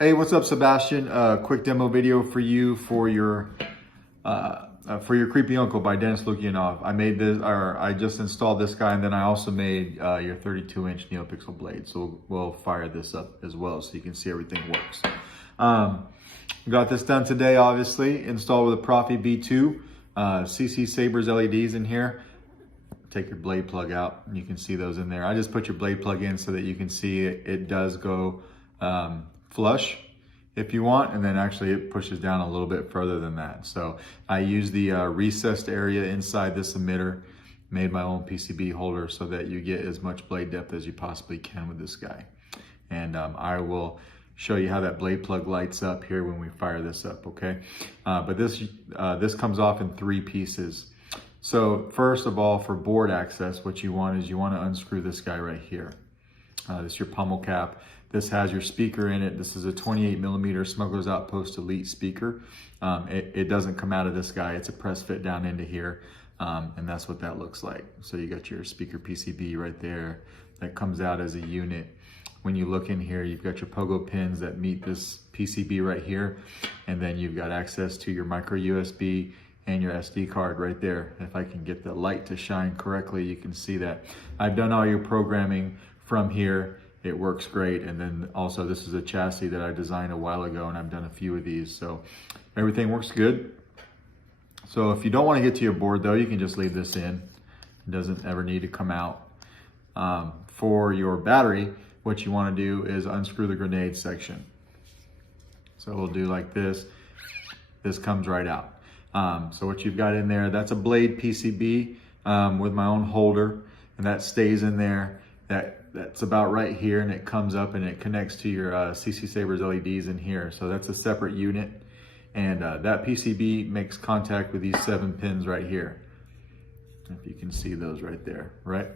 Hey, what's up, Sebastian? Quick demo video for you for your Creepy Uncle by Dennis Lukianov. I made this, or I just installed this guy, and then I also made your 32-inch Neopixel blade. So we'll fire this up as well, so you can see everything works. Got this done today, obviously. Installed with a Proffie V2, CCSabers LEDs in here. Take your blade plug out, and you can see those in there. I just put your blade plug in so that you can see it does go flush if you want, and then actually it pushes down a little bit further than that. So I use the recessed area inside this emitter, made my own PCB holder so that you get as much blade depth as you possibly can with this guy. And I will show you how that blade plug lights up here when we fire this up, okay? But this comes off in 3 pieces. So first of all, for board access, what you want is you want to unscrew this guy right here. This is your pummel cap. This has your speaker in it. This is a 28mm Smuggler's Outpost Elite speaker. It doesn't come out of this guy. It's a press fit down into here. And that's what that looks like. So you got your speaker PCB right there that comes out as a unit. When you look in here, you've got your pogo pins that meet this PCB right here. And then you've got access to your micro USB and your SD card right there. If I can get the light to shine correctly, you can see that. I've done all your programming from here. It works great. And then also this is a chassis that I designed a while ago, and I've done a few of these. So everything works good. So if you don't want to get to your board though, you can just leave this in. It doesn't ever need to come out. For your battery, what you want to do is unscrew the grenade section. So we'll do like this. This comes right out. So what you've got in there, that's a blade PCB with my own holder, and that stays in there. That's about right here, and it comes up and it connects to your CCSabers LEDs in here. So that's a separate unit, and that PCB makes contact with these 7 pins right here. If you can see those right there, right?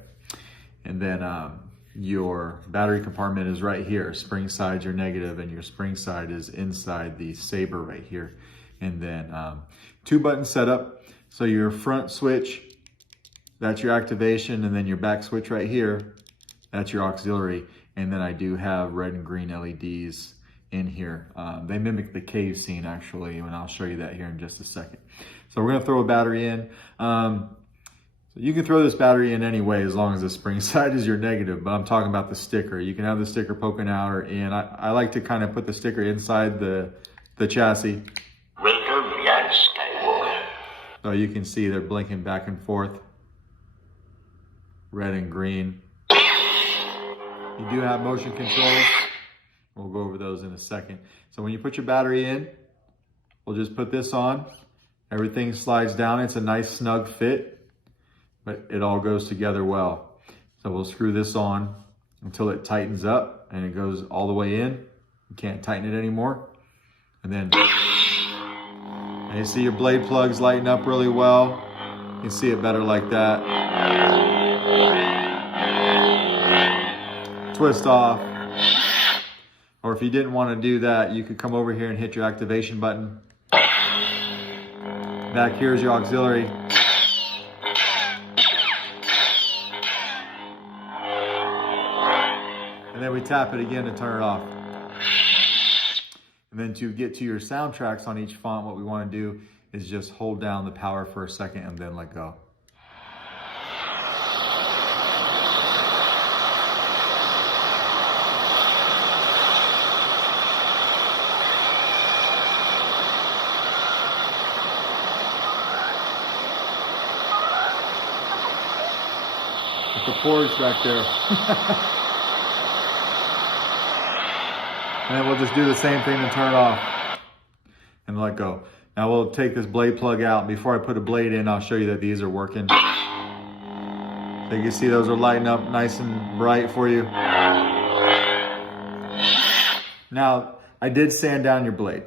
And then your battery compartment is right here. Spring sides are negative, and your spring side is inside the Saber right here. And then 2-button setup. So your front switch, that's your activation, and then your back switch right here, that's your auxiliary. And then I do have red and green LEDs in here. They mimic the cave scene actually, and I'll show you that here in just a second. So we're gonna throw a battery in. So you can throw this battery in any way as long as the spring side is your negative, but I'm talking about the sticker. You can have the sticker poking out or in. I like to kind of put the sticker inside the chassis. Welcome, young Skywalker. So you can see they're blinking back and forth, red and green. You do have motion controls. We'll go over those in a second. So when you put your battery in, we'll just put this on. Everything slides down. It's a nice snug fit, but it all goes together well. So we'll screw this on until it tightens up and it goes all the way in. You can't tighten it anymore. And then you see your blade plugs lighting up really well. You can see it better like that. Twist off. Or if you didn't want to do that, you could come over here and hit your activation button. Back here's your auxiliary. And then we tap it again to turn it off. And then to get to your soundtracks on each font, what we want to do is just hold down the power for a second and then let go. The ports back there. And then we'll just do the same thing and turn it off and let go. Now we'll take this blade plug out. Before I put a blade in, I'll show you that these are working. So you can see those are lighting up nice and bright for you. Now, I did sand down your blade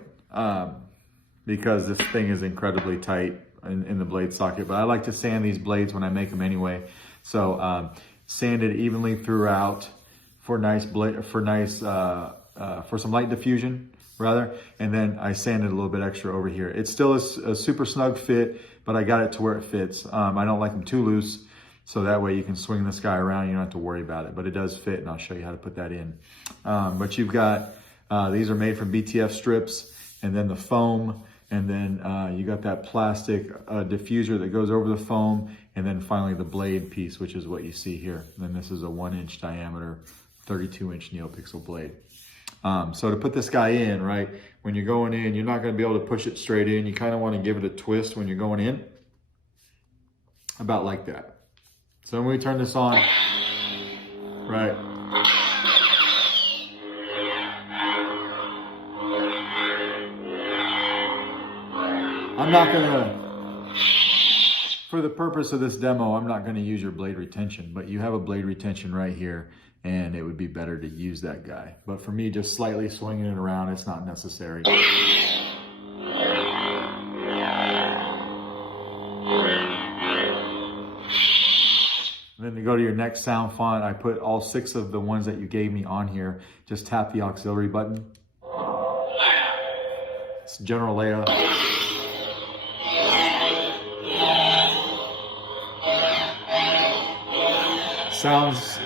because this thing is incredibly tight in the blade socket, but I like to sand these blades when I make them anyway. So sand it evenly throughout for for some light diffusion rather, and then I sanded a little bit extra over here. It's still a super snug fit, but I got it to where it fits. I don't like them too loose, So that way you can swing this guy around, you don't have to worry about it, but it does fit, and I'll show you how to put that in. But you've got These are made from BTF strips, and then the foam, and then you got that plastic diffuser that goes over the foam, and then finally the blade piece, which is what you see here. And then this is a 1-inch diameter, 32-inch Neopixel blade. So to put this guy in, right, when you're going in, you're not going to be able to push it straight in. You kind of want to give it a twist when you're going in, about like that. So when we turn this on, right, I'm not going to, for the purpose of this demo, I'm not going to use your blade retention, but you have a blade retention right here, and it would be better to use that guy. But for me, just slightly swinging it around, it's not necessary. And then to go to your next sound font, I put all 6 of the ones that you gave me on here. Just tap the auxiliary button. It's general layout.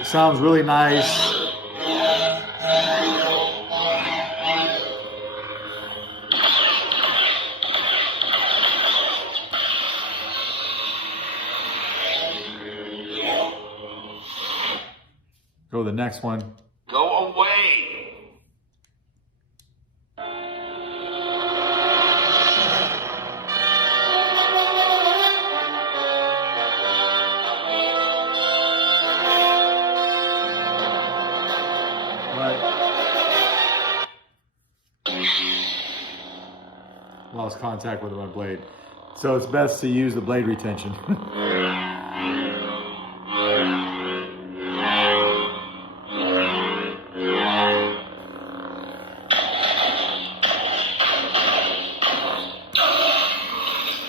Sounds really nice. Go to the next one. Go away! Lost contact with my blade. So it's best to use the blade retention.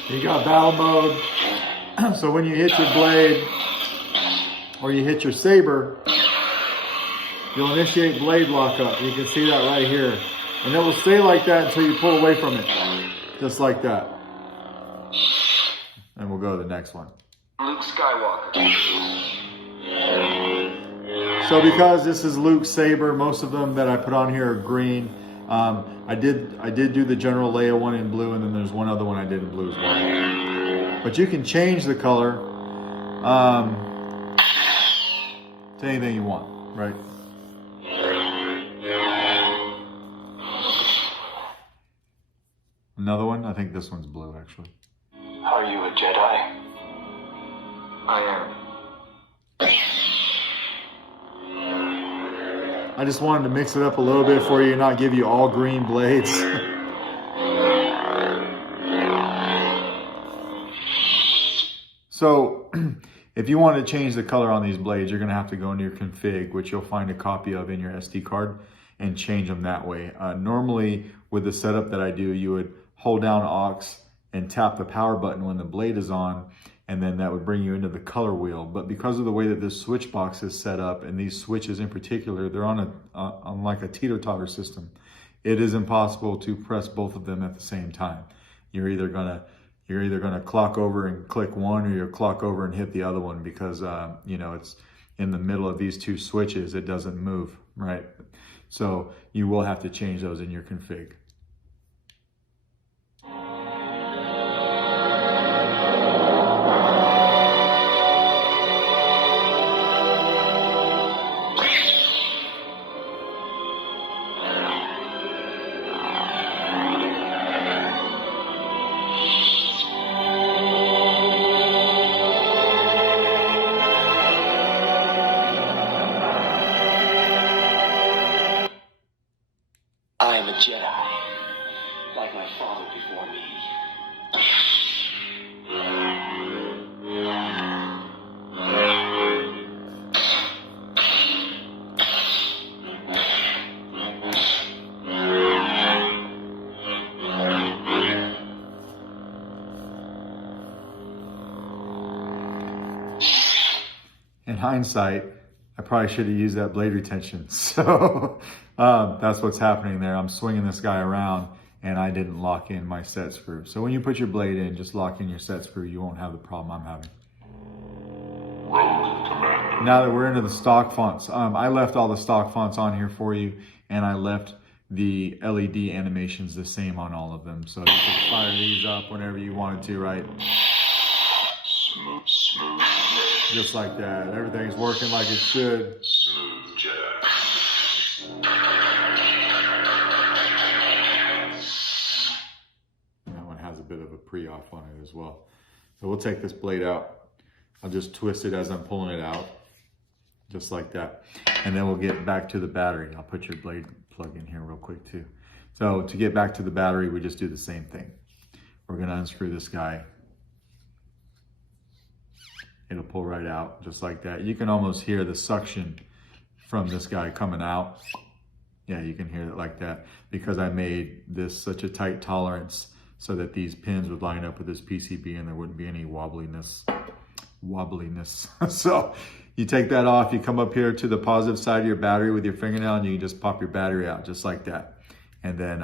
You got battle mode. So when you hit your blade or you hit your saber, you'll initiate blade lockup. You can see that right here. And it will stay like that until you pull away from it. Just like that. And we'll go to the next one. Luke Skywalker. So because this is Luke's saber, most of them that I put on here are green. I did do the General Leia one in blue, and then there's one other one I did in blue as well. But you can change the color to anything you want, right? Another one? I think this one's blue, actually. Are you a Jedi? I am. I just wanted to mix it up a little bit for you, not give you all green blades. So, if you want to change the color on these blades, you're going to have to go into your config, which you'll find a copy of in your SD card, and change them that way. Normally, with the setup that I do, you would hold down aux and tap the power button when the blade is on, and then that would bring you into the color wheel. But because of the way that this switch box is set up, and these switches in particular, they're on like a teeter-totter system. It is impossible to press both of them at the same time. You're either gonna clock over and click one, or you'll clock over and hit the other one, because you know, it's in the middle of these two switches. It doesn't move, right? So you will have to change those in your config. I am a Jedi, like my father before me. In hindsight, I probably should have used that blade retention. So that's what's happening there. I'm swinging this guy around, and I didn't lock in my set screw. So when you put your blade in, just lock in your set screw. You won't have the problem I'm having. Now that we're into the stock fonts, I left all the stock fonts on here for you, and I left the LED animation's the same on all of them. So you can fire these up whenever you wanted to, right? Smooth, smooth. Just like that. Everything's working like it should. Smooth Jedi. That one has a bit of a pre-off on it as well. So we'll take this blade out. I'll just twist it as I'm pulling it out. Just like that. And then we'll get back to the battery. I'll put your blade plug in here real quick too. So to get back to the battery, we just do the same thing. We're gonna unscrew this guy. It'll pull right out just like that. You can almost hear the suction from this guy coming out. Yeah, you can hear it like that because I made this such a tight tolerance so that these pins would line up with this PCB and there wouldn't be any wobbliness. So you take that off, you come up here to the positive side of your battery with your fingernail and you can just pop your battery out just like that. And then,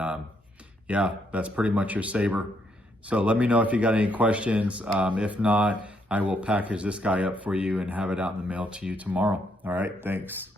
yeah, that's pretty much your saber. So let me know if you got any questions. If not, I will package this guy up for you and have it out in the mail to you tomorrow. All right, thanks.